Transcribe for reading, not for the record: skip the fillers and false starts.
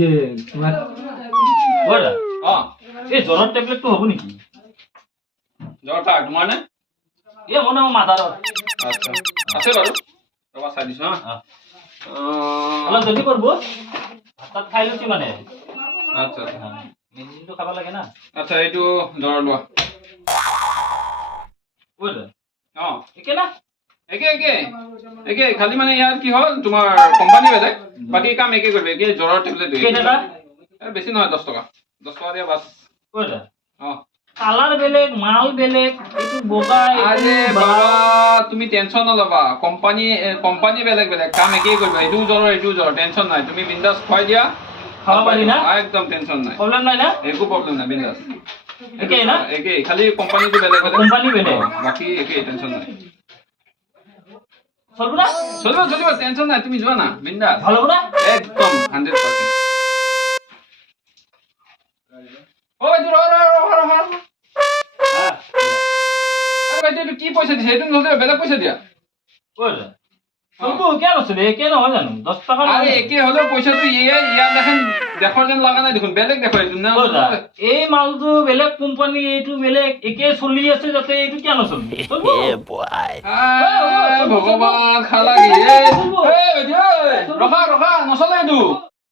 জ্বৰৰ টেবলেটটো হ'ব নেকি? জ্বৰ কাৰ তোমাৰ নে? মোৰ নাম মাদাৰৰ। আচ্ছা আছে বাৰু ৰবা চাই দিছো হা। অলপ জলদি কৰিব। ভাত খাই লৈছি মানে। আচ্ছা আচ্ছা মেডিচিনটো খাব লাগে না। আচ্ছা এইটো জ্বৰ লোৱা। একে না? একে একে একে খালি মানে ইয়াৰ কি হ'ল তোমাৰ কোম্পানী বেলেগ বাকী কাম একে কৰিবে একে জ্বৰৰ টেবলেট বেছি নহয় 10 টকা 10 টকা দিয়া বাছ। কালাৰ বেলেগ মাল বেলেগ এইটো বগাই আৰে বাবা তুমি টেনশন নলবা কোম্পানী বেলেগ বেলেগ কাম একেই কৰিবা এইটো জ্বৰ টেনশন নাই তুমি বিন্দাস খুৱাই দিয়া খাব পাৰি না একদম টেনশন নাই প্ৰবলেম নাই না একো প্ৰবলেম নাই বিন্দাস একেই না একেই খালি কোম্পানীটো বেলেগ বেলেগ কোম্পানী বেলেগ বাকি একেই টেনশন নাই চলব না চলিব টেনশন নাই তুমি যোৱা না বিন্দাস ভালো না একদম 100% ও ভাই র আরে কি পয়সা দিছে এটা নহলে বেলেগ পয়সা দিয়া বুঝলে চলব কেন চলে একে নহয় জানো 10 টাকা আরে একে হলো পয়সাটো ইয়া দেখেন দেখৰ যেন লাগা নাই দেখুন বেলেগ দেখো এইটো না এই মালটো বেলেগ কোম্পানী এইটো বেলেগ একে চলি আছে যাতে এইটো কেন চলবে চলব ভগৱান খালা কি ৰখা নচলে এইটো